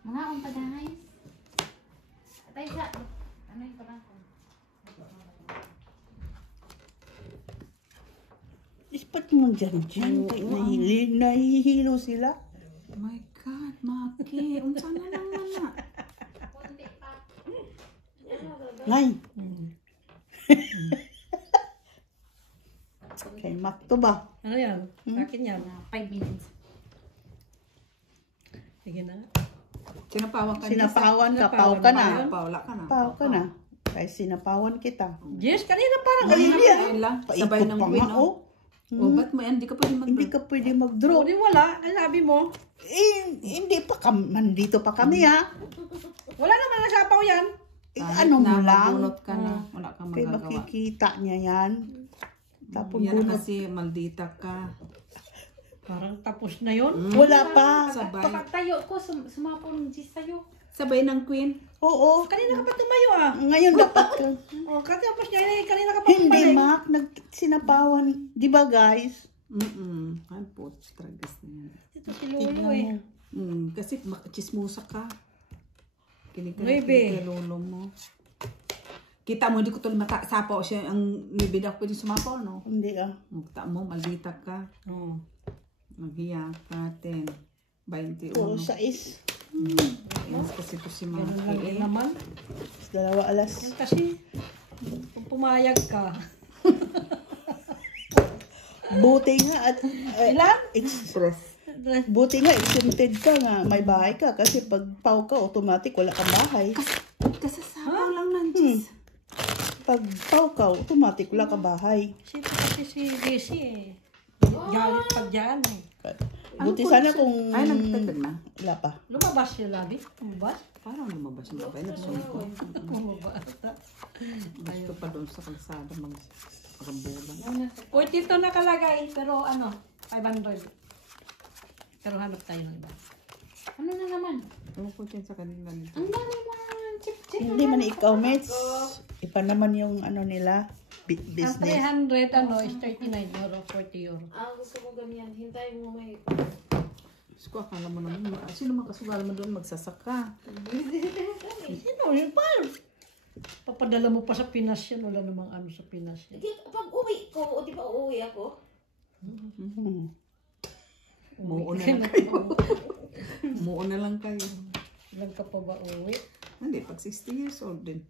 Mga unta guys. Atay sa. Ano yung parang ko? Ispat mo dyan. Nahihilo sila. Oh my God, Maki. Unsa na naman na. Ngay. Kay Mac to ba? Ano yan? Akin yan. 5 minutes. Sige na. Sinapawan ka. Sinapawan ka, pau ka na. Paula ka na. Pau ka na. Kaya sinapawan kita. Jess, kanina parang Ayun lang. Sabay Paikot ng pa queen, nga, oh. oh. Oh, ba't mo yan? Hindi ka pwede mag Hindi ka pwede mag-draw. Hindi wala. Ang sabi mo. Eh, hindi pa kami, nandito pa kami ha. Wala naman nasapaw yan. Eh, ano mo lang. Mabunot ka na. Wala kang Kaya magagawa. makikita niya yan. Tapos Yan bunot. kasi maldita ka. Parang tapos na yun. Wala pa. Sabay. Kapag tayo ko, sumapo ng Gis sa'yo. Sabay ng queen. Oo. Kanina ka pa tumayo ah. Ngayon dapat ka. O, katapos niya kanina ka pa Hindi, bumalik. Mac. Sinapawan. Di ba, guys? Ay, po. Tragas na yan. Ito si Lulu Tignan eh. mo. Kasi chismosa ka. Kinig Maybe. kay lolo mo. Kita mo, hindi ko tuloy sapaw siya ang nibida ko pwede sumapaw, no? Hindi ah. Kita mo, maldita ka. Oh. Maghiya ka, 10, 21. Puro 6. Yes, kasi ito si Ganun lang din Maki. naman. 2 alas. Yan kasi, kung pumayag ka, Buti nga at ilan? buti nga exempted ka nga, may bahay ka kasi pag paw ka automatic wala kang bahay. Kasasapaw lang ng Diyos. Pag paw ka automatic wala kang bahay. Sito kasi si Daisy eh. Galit pa dyan eh. Buti sana kung Ay, nagtatag na. wala pa. Lumabas siya labi. Lumabas? Parang lumabas yung babae. Nagsunod. Lumabas. Gusto pa doon sa kalsada mag-rambulan. O, dito nakalagay, pero ano, 500. Pero hanap tayo ng iba. Ano na naman? Ewan ko dyan sa kanila nito. Ang dami mga chip-chip. Hindi man ikaw, mates. Ipa naman yung ano nila, Ang business. 300 ano is 39 euro, 40 euro. Gusto ko ganyan. Hintayin mo may... Gusto ko, akala mo naman, sino makasugal mo doon magsasaka? Sino yun pa? Papadala mo pa sa Pinas yan. Wala namang ano sa Pinas yan. Pag uwi ko, o di ba uuwi ako? Umuo na lang kayo. Umuo na lang kayo. Ilan ka pa ba uwi? Hindi, pag 60 years old din.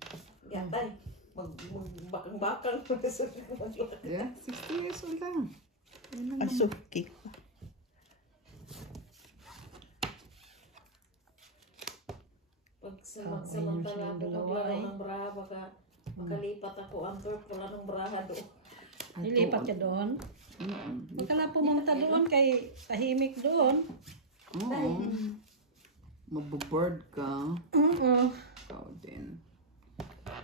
Yatay. Magbakang-bakang. Yeah, 60 years old lang. Ay, suki. Pag magsamantala ako maglaro ng braha, baka makalipat ako ang turf, wala ng braha doon. Nilipat ka doon? Huwag ka na pumunta doon kay tahimik doon. Oo. Mabuboard ka. Oo. Ikaw din.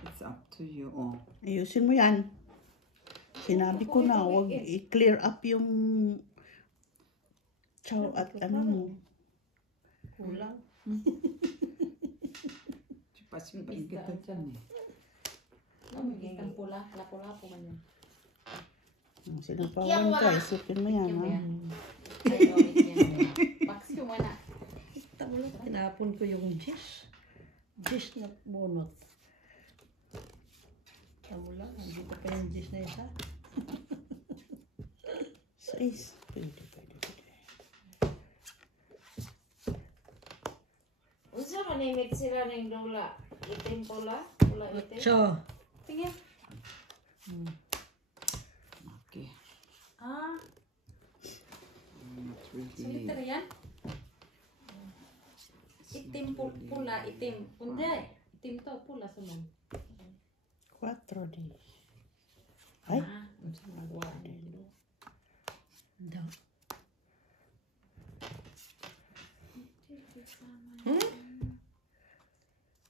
It's up to you. Oh. Ayusin mo yan. Sinabi ko na, huwag i-clear up yung chow at ano mo. Kulang. Pasyon pa yung kita dyan eh. Ang pula. Lapo-lapo man yan. Sinapawan ka, isipin mo yan. Ha? Ay, orit yan. Paksyo mo na. Tinapon ko yung dish. Dish na bunot. Tamo lang, andito pa yung dish na isa. 6. Pwede. Unsa manimit sila ng lola? Itim pula? Pula itim? So, Sige. Okay. Not really. Soliter yan? Itim pula, itim. Hindi. Itim to, pula suman. 4 di. Ay, Unsa magawa niyo? daw.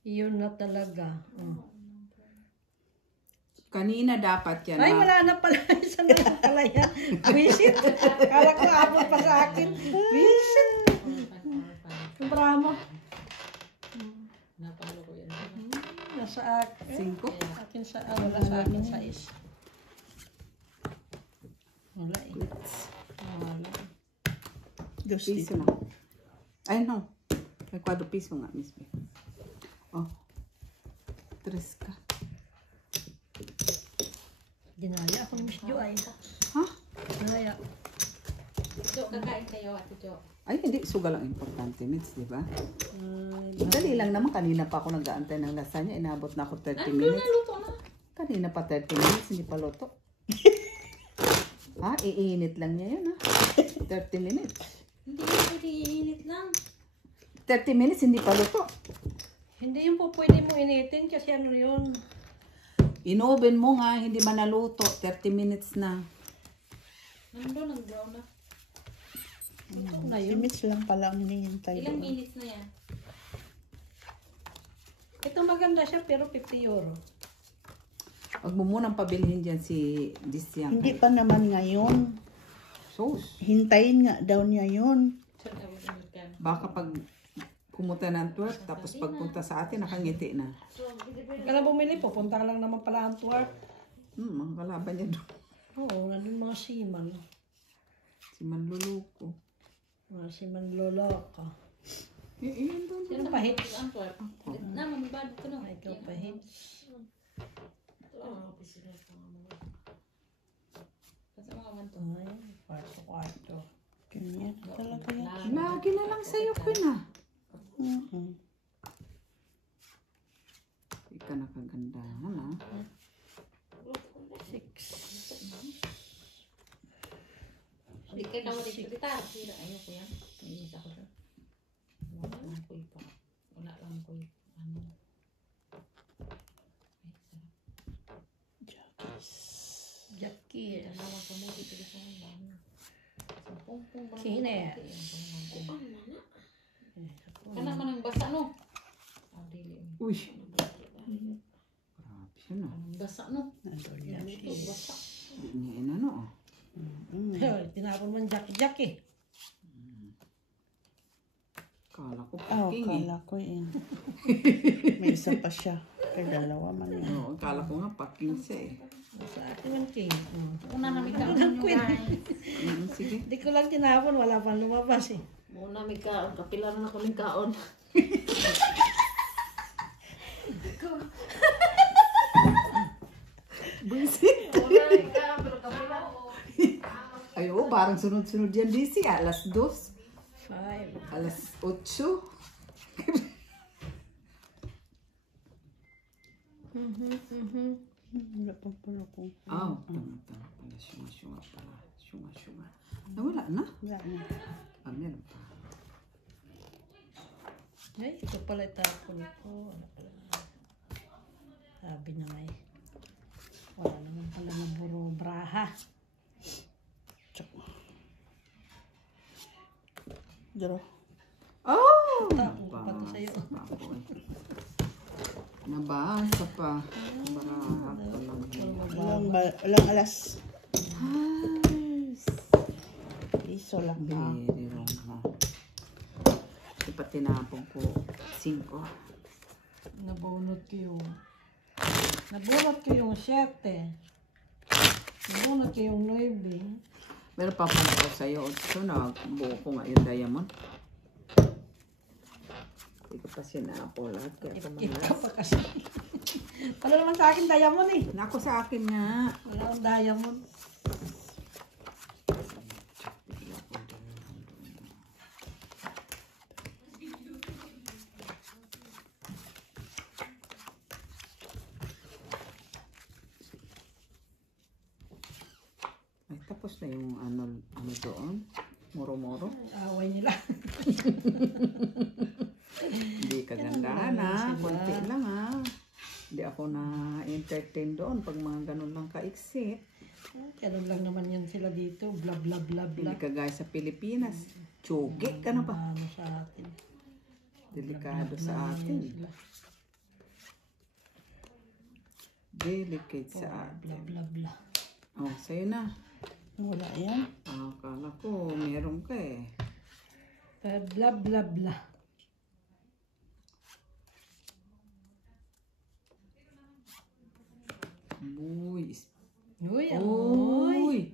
Yun na talaga. Oh. Kanina dapat yan. Ay, wala na pala. Saan na pala yan? Visit. Kala ko abot pa sa akin. Visit. Sobra mo. Napalo ko yan. Nasa akin. 5? Akin sa, wala sa akin sa is. Wala eh. Wala. dos Piso dito. na. Ay, no. May kwado piso nga, Miss B. Oh. 3 ka. Ginaya ako ni Miss Jo ay. Ha? Ginaya. Jo, kakain kayo, Ate Jo. Ay, hindi. Sugal ang importante, Miss, di ba? Dali lang naman. Kanina pa ako nag-aantay ng lasagna. Inabot na ako 30 minutes. Luto na. Kanina pa 30 minutes. Hindi pa luto. Ha? Iinit lang niya yun, ha? 30 minutes. Hindi na pwede iinit lang. 30 minutes, hindi pa luto. Hindi yun po pwede mo initin kasi ano yun. Inoven mo nga, hindi man naluto. 30 minutes na. Nandun, nag-brown na. Ito na yun. Limits lang pala ang hinihintay Ilang doon. minutes na yan? Ito maganda siya pero 50 euro. Huwag mo munang pabilhin dyan si Disyang. Hindi pa naman ngayon. Sus. Hintayin nga daw niya yun. Baka pag pumunta ng Antwerp, tapos pagpunta sa atin, nakangiti na. Huwag ka na bumili, pupunta ka lang naman pala Antwerp. Mga kalaban niya doon. Oo, nandun mga seaman. Si Manluluko. Mga seaman loloko. Iyon doon. Sino pa hits? Antwerp. Naman ba dito no? Ay, ikaw pa hits. Kasi mga manto. Ay, kwarto. Ganyan talaga yan. Lagi na lang sa'yo ko na. Hindi ka nakagandahan ha. 6. Hindi kayo naman dito gitar. Ayoko yan. Nainis ako doon. Wala lang ko ipa. Wala lang ko ano. Jackie. Dalawa ka mo dito sa mga. Pungpung ba? Sino yan? Kana man ang basa no. Dili. Uy. Grabe siya na. Ang basa no. Nandun yan. Ito basa. Hindi niya inano oh. Tinapon mo yung Jackie. Kala ko Oh, paking kala ko yun. May isa pa siya. Kaya dalawa man yun. Oo, kala ko nga paking siya eh. Sa akin yung king. Una namin ka Ang queen. Sige. Di ko lang tinapon, wala pang lumabas eh. Muna may kaon, kapila na ako ng kaon. Buisit. Muna may kaon, pero kapila ako. Ay, oo, parang sunod-sunod yan, DC. Alas 2. 5. Alas 8. Wala pang pala ko. Oh, tama. Pala, syunga pala. Syunga. Nawala na? Wala na. Ah, meron pa. Ay, ito pala itapon ko. Ano pala? Sabi na nga eh. Wala naman pala na buro-braha. Draw. Oh! Tapon ko pa to sa'yo. Nabasa pa. Barahat pa lang. Walang alas. Piso lang ha. Very wrong ha. Ipa tinapon ko 5. Nabunot ko yung 7. Nabunot ko yung 9. Meron pa pala ko sa'yo. So, nagbuo ko nga yung diamond. Hindi ko pa sinapo lahat. Kaya Keep ka kumalas. pa kasi. Wala naman sa akin diamond eh. Nako sa akin nga. Wala akong diamond. Ay, tapos na yung ano doon. Moro-moro. Away nila. Hindi kagandahan ha. Konti lang ha. Hindi ako na-entertain doon pag mga ganun lang kaiksi. Ganun lang naman yan sila dito. Bla bla bla bla. Hindi ka guys sa Pilipinas. Tsugi ka na ba? Ano sa atin. Delikado sa atin. Sila. Delicate sa Bla atin. bla bla. Oh, sa'yo na. Wala yan. Ah, kala ko meron ka eh. Bla bla bla. Uy. Uy, amoy. Uy.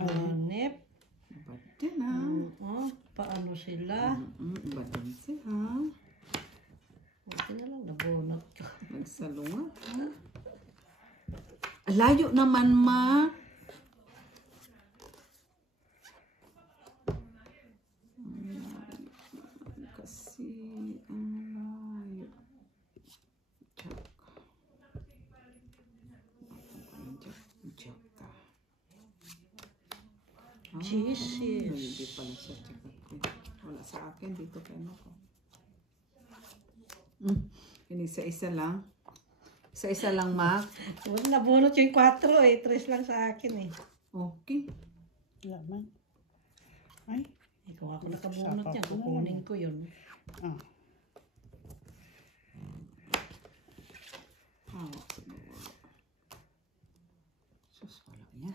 Hanep. Ba't yan ha? Oh, paano sila? Ba't yan siya ha? Buti na lang nabunot ko. Nagsalungat ha? Layo naman ma. Kasi layo. Jack. Jack ka. Jesus. Hindi pala siya jack ko. Wala sa akin dito kay ko. Isa-isa lang. Isa-isa lang, Mac. Huwag nabunot yung 4 eh. 3 lang sa akin eh. Okay. Wala man. Ay. Kung ako nakabunot yan, kukunin ko yun. Ah. Hawak sa bawal. Sus, wala niya.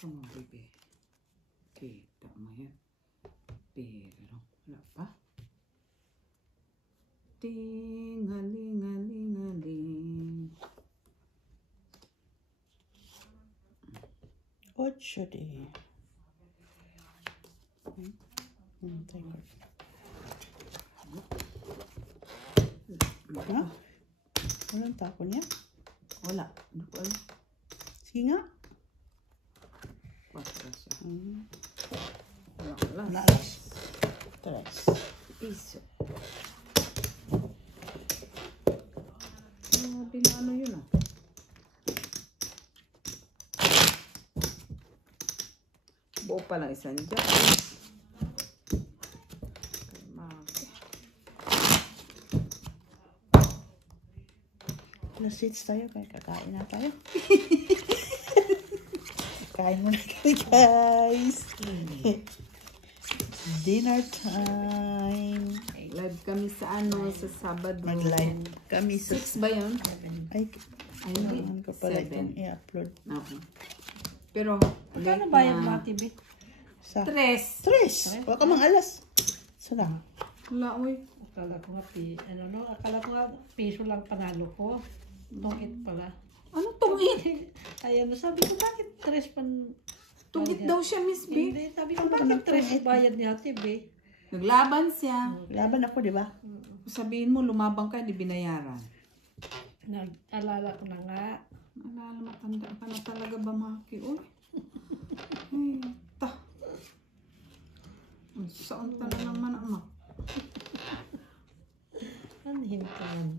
Come on, baby. Kita mo yan. Pero, wala pa. Ting-a-ling-a-ling-a-ling. 8 di. Teka. Ha? Walang tapon niya? Wala. Ano ko alam? Sige nga. Basta siya. Wala. Nalas. Tres. Piso. Grabe na ano yun ah. Buo pa lang isang dyan. Last seats tayo kaya kakain na tayo. Kain muna tayo guys. Dinner time. Live kami sa ano, sa Sabado. Mag-live kami sa... 6 ba yun? Ay, hindi. kailangan ko pala 7. itong i-upload. Okay. Pero, Magkano bayad mo, TV? Sa... 3. Tres! Wala ka mang alas. Sala. Wala, uy. Akala ko nga, akala ko nga, piso lang panalo ko. Tungit pala. Ano tungit? Ayan, sabi ko, bakit tres pan... Tungit daw siya, Miss B. Hindi, sabi ko, bakit tres bayad niya, TV? Naglaban siya. Laban ako, di ba? Sabihin mo, lumabang ka, di binayaran. Nag-alala ko na nga. Alala, matanda ka na talaga ba, Maki? Uy. Ay, ta. Saan ka na naman, ama? Anhin ka man.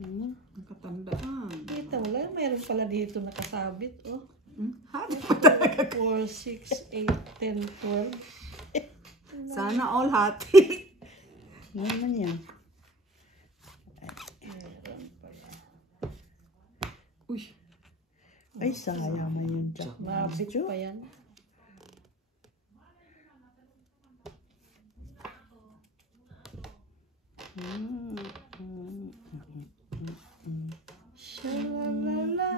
Ang katandaan. Kita mo lang, mayroon pala dito nakasabit, oh. Hadi. 4, 6, 8, 10, 12. Sana all hati. Ano naman yan? Uy. Ay, sayang man yung jack. Mabit pa yan. Shalalala.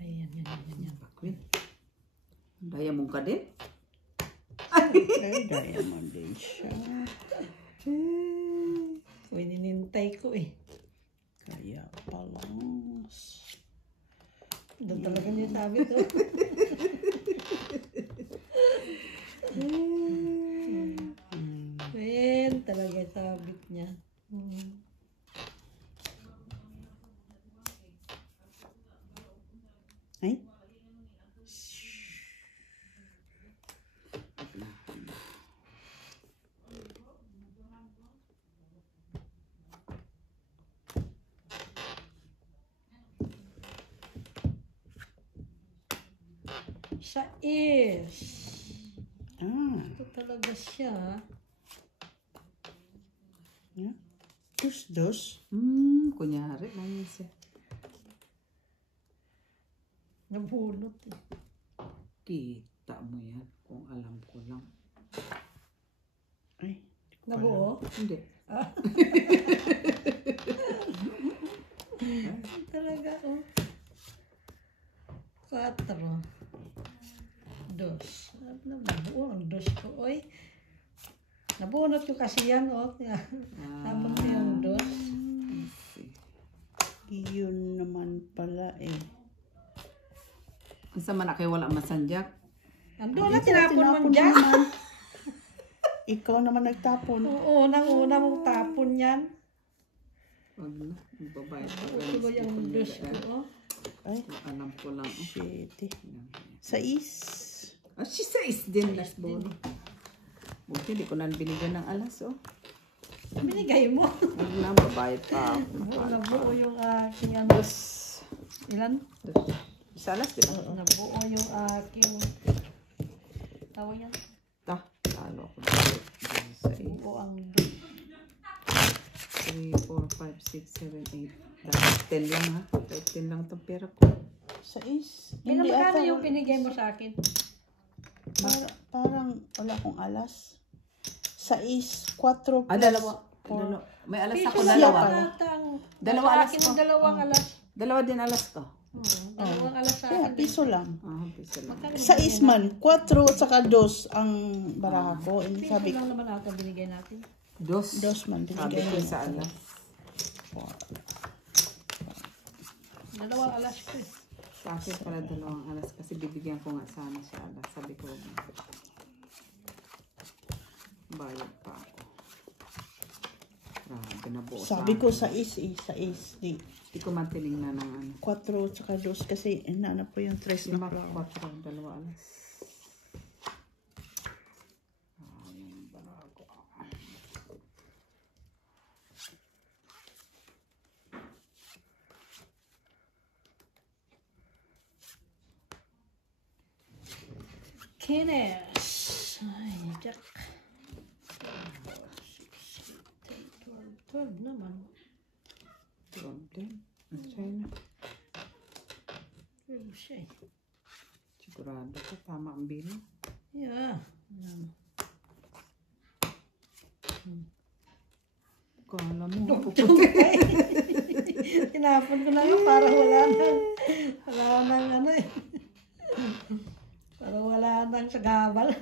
Ayan, yan. Bakwin. Daya mong ka din? Ay, diamond din siya. Uy, ninintay ko eh. Kaya pala. Doon talaga niya sabit, oh. Ayan, talaga sabit niya. Ay? Siya is. Ito talaga siya. Yeah. Dos. Kunyari lang yun siya. Nabunot eh. Kita mo yan kung alam ko lang. Ay. Nabuo? Hindi. Talaga, oh. 4. 2. Nabuo ang 2 ko, oy. Nabunot ko kasi yan, oh. Tapos na yung 2. Yun naman pala eh. Ang sama na kayo wala masanjak. Ando na, tinapon mo dyan. Ikaw naman nagtapon. Oo, unang-una mong tapon yan. Wag na. Magbabayad ka. Ito ba yung 2 ko, oh. Ay, Alam ko lang. shit eh. Sais. Si 6 din last bono. Buti di ko na binigyan ng alas, oh. Binigay mo. Wag na, babayad pa ako. Nabuo yung aking ano. Ilan? Isa alas, di ba? Nabuo yung aking tawag yan. Talo ako. Buo ang 3, 4, 5, 6, 7, 8. 10 lang ha. 10 lang itong pera ko. Sais. Magkano yung binigay mo sa akin? Parang wala akong alas. Sais. 4 plus. Dalawa. May alas ako, dalawa. Dalawa alas akin ko. ang dalawang alas. Dalawa din alas ko. Dalawang alas sa Kaya, akin. piso lang. Piso lang. Sais man. 4 at saka 2 ang baraha ko. Piso Sabi ko, lang naman ata binigay natin. 2. 2 man. Sabi ko sa alas. Dalawang alas ko eh. Sa akin pala 2 alas kasi bibigyan ko nga sana siya alas. Sabi ko, bayad pa ako. Grabe na buo Sabi ko sa is di. Hindi ko man tinignan ng ano. 4 tsaka 2 kasi inaanap po yung 3 na 4, brown. 2 alas. Yung barago. Kines. Ay, Jack. 12 naman. Problem. China. 12 siya eh. Sigurado ko tama ang bilang. Yeah. Kala mo. Tinapon ko na nga para wala nang ano eh. Para wala nang sagabal.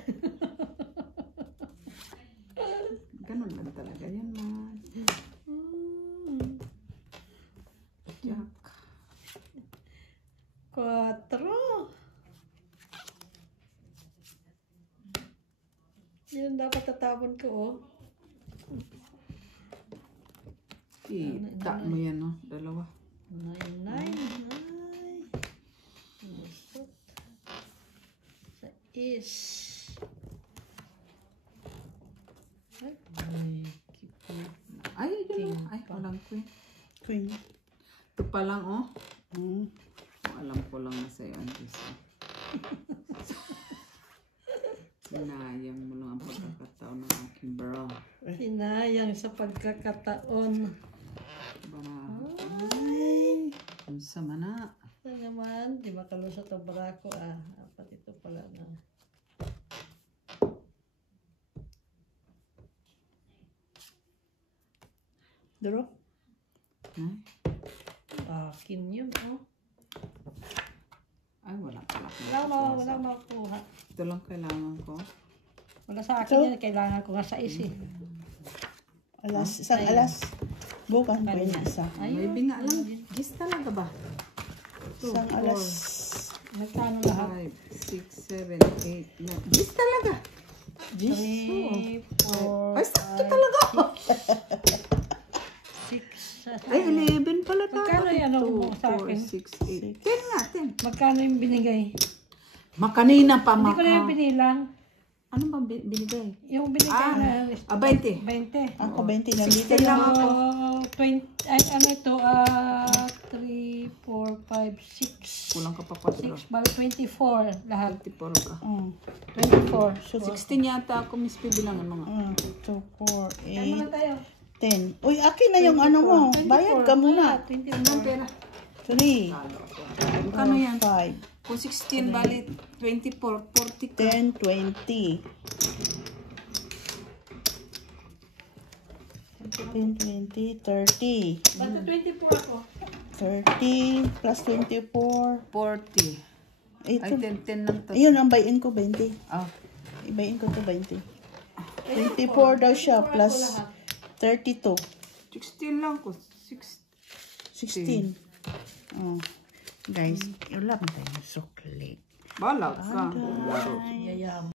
Ganun lang talaga yan, man. Jack. 4. Yun dapat tatapon ko, oh. Kita mo yan, no? 2. 9. Sa is. Ay, yun. Ay, walang queen. Queen. Ito pa lang, oh. Mm. Alam ko lang na sa'yo, Andres. Sinayang mo lang ang pagkakataon ng aking bra. Sinayang sa pagkakataon. Ay. Ang sama na. Ito naman, di makalusot ang barako, ah. Apat ito pala na. Draw. Ay, Akin yun, oh. ay wala pala. Wala makuha. Ito lang kailangan ko. Wala sa akin yan, kailangan ko nga sa is, eh. Alas, isang alas. Bukan po yung isa. May binga lang. Gis talaga ba? Isang alas. Magkano lahat? 5, 6, 7, 8, 9. Gis talaga. 3, 4, Ay, sakto talaga. 6. Ay, 11 pala dapat. Magkano yan ang 2, sa akin? 4, 6, 8. 10 nga, 10. Magkano yung binigay? Makanina pa, Hindi ko na yung binilang. Ano ba binigay? Yung binigay na 20. 20. Ako 20 na dito 16 lang lang. ako. 20, ay ano ito, 3, 4, 5, 6. Kulang ka pa 4. 6 bali 24 lahat. 24 ka. 24. So, 16 yata ako, Miss P, bilangan mga. 2, 4, Ano na 8, tayo? 10. Uy, akin na yung ano mo. Bayad ka muna. 24. Pera. 3, Kano yan? 5, Kung 16 bali 24, 40 ka. 10, 20. 10, 20, 30. Basta 24 ako. 30 plus 24. 40. Ay, Ito. 10 lang to. Ayun, ang bayin ko 20. Ah, Ibayin ko to 20. 24 daw siya plus 32. 16 lang ko. 16. Oh. Guys, ulam tayo sukli. Balag ka. Yayam.